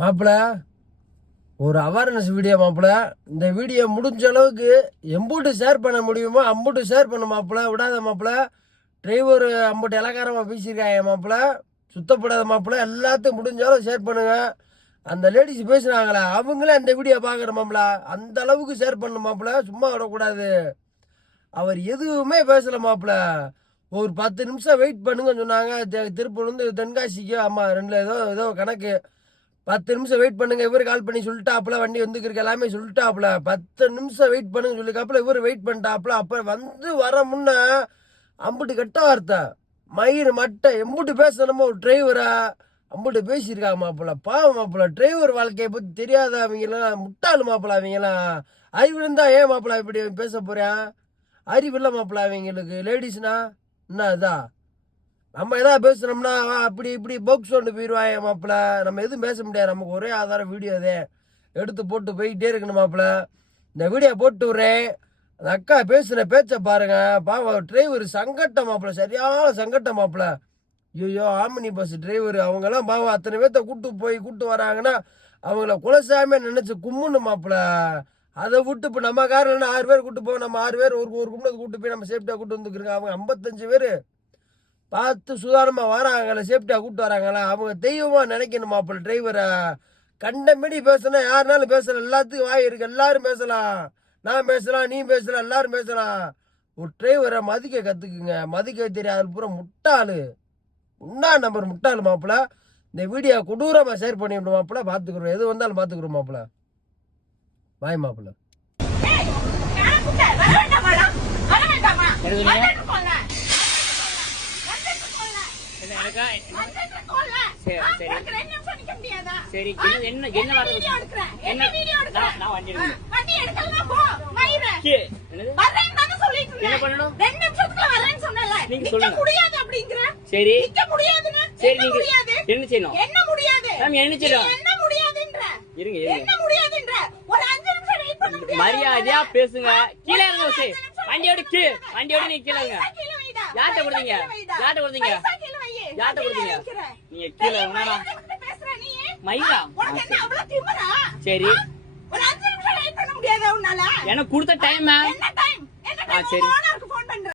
மாப்பிள ஒரு awareness video மாப்பிள. இந்த வீடியோ முடிஞ்ச அளவுக்கு எம்பூட்டு ஷேர் பண்ண முடியுமோ அம்பூட்டு ஷேர் பண்ண மாப்பிள. விடாத மாப்பிள. டிரைவர் அம்பூட்டு இலக்காரமாக பேசியிருக்காங்க மாப்பிள. சுத்தப்படாத மாப்பிள. எல்லாத்தையும் முடிஞ்சாலும் ஷேர் பண்ணுங்க. அந்த லேடிஸ் பேசுனாங்களே அவங்களே அந்த வீடியோ பார்க்குற மாப்பிள. அந்த அளவுக்கு ஷேர் பண்ண மாப்பிள. சும்மா விடக்கூடாது. அவர் எதுவுமே பேசல மாப்பிள. ஒரு 10 நிமிஷம் வெயிட் பண்ணுங்கன்னு சொன்னாங்க. திருப்பூர்லேருந்து தென்காசிக்கு. ஆமாம், ரெண்டு ஏதோ கணக்கு. 10 நிமிஷம் வெயிட் பண்ணுங்க. இவர் கால் பண்ணி சொல்லிட்டாப்புல, வண்டி வந்துருக்கு எல்லாமே சொல்லிட்டாப்புல. 10 நிமிஷம் வெயிட் பண்ணுங்க சொல்லிக்காப்புல. இவர் வெயிட் பண்ணிட்டாப்புல. அப்புறம் வந்து வர முன்ன அம்புட்டு கெட்ட வார்த்தை, மயிறு மட்டை எம்புட்டு பேசணுமோ ஒரு டிரைவரை அம்புட்டு பேசியிருக்காங்க மாப்பிள்ள. பாவம் மாப்பிள்ள. டிரைவர் வாழ்க்கையை பற்றி தெரியாத அவங்களாம் முட்டாளு மாப்பிள்ள. அவங்களாம் அறிவிருந்தா ஏன் மாப்பிள்ள இப்படி பேச போறேன்? அறிவில்லை மாப்பிள்ள அவங்களுக்கு. லேடிஸ்னா என்ன இதா? நம்ம எதாவது பேசுனோம்னா அப்படி இப்படி பாக்ஸ் கொண்டு போயிடுவாங்க மாப்பிள்ள. நம்ம எதுவும் பேச முடியாது. நமக்கு ஒரே ஆதாரம் வீடியோ இதே. எடுத்து போட்டு போயிட்டே இருக்கணும் மாப்பிள்ள. இந்த வீடியோ போட்டு விட்றேன். அந்த அக்கா பேசுன பேச்சை பாருங்க. பாவம் டிரைவர் சங்கட்டம் மாப்பிள்ள. சரியான சங்கட்டம் மாப்பிள்ள. ஐயோ, ஆமினி பஸ் டிரைவர் அவங்கெல்லாம் பாவம் அத்தனை பேர்த்த கூட்டு வராங்கன்னா அவங்கள குலசாமி நினைச்சு கும்முன்னு மாப்பிள்ள. அதை விட்டு இப்போ நம்ம காரில் 6 பேர் கூட்டு போவோம். நம்ம 6 பேர் ஒரு கும்பலுக்கு கூட்டு போய் நம்ம சேஃப்டியாக கூட்டு வந்துருக்குறோங்க. அவங்க 55 பேர் பார்த்து சுதாரணமாக வராங்களே, சேஃப்டியாக கூப்பிட்டு வராங்களா. அவங்க தெய்வமாக நினைக்கணும் மாப்பிள்ள டிரைவரை. கண்டபடி பேசணும். யாருனாலும் பேசலாம். எல்லாத்துக்கும் வாய் இருக்கு. எல்லாரும் பேசலாம். நான் பேசலாம், நீ பேசலாம், எல்லாரும் பேசலாம். ஒரு டிரைவரை மதிக்க கற்றுக்குங்க. மதிக்க தெரியாது பூரா முட்டாளு. உன்னா நம்பர் முட்டாளு மாப்பிள்ள. இந்த வீடியோ கொடூரமாக ஷேர் பண்ணிவிடும் மாப்பிள்ள. பார்த்துக்குறோம். எது வந்தாலும் பார்த்துக்குறோம் மாப்பிள்ள. பாய் மாப்பிள்ள. சரி, என்ன பண்ணணும்? நீங்க சொல்லுங்க. சரி சரி, நீங்க என்ன செய்யணும்? என்ன செய்யணும்? இருங்க, மரியாதையா பேசுங்க. கீழே இறங்க. வண்டியோட நீங்க கீழே இறங்க. யார்கிட்ட கொடுத்தீங்க? நீங்க கீழே இறங்க. மயிரா? சரி, எனக்கு கொடுத்த டைம். சரி.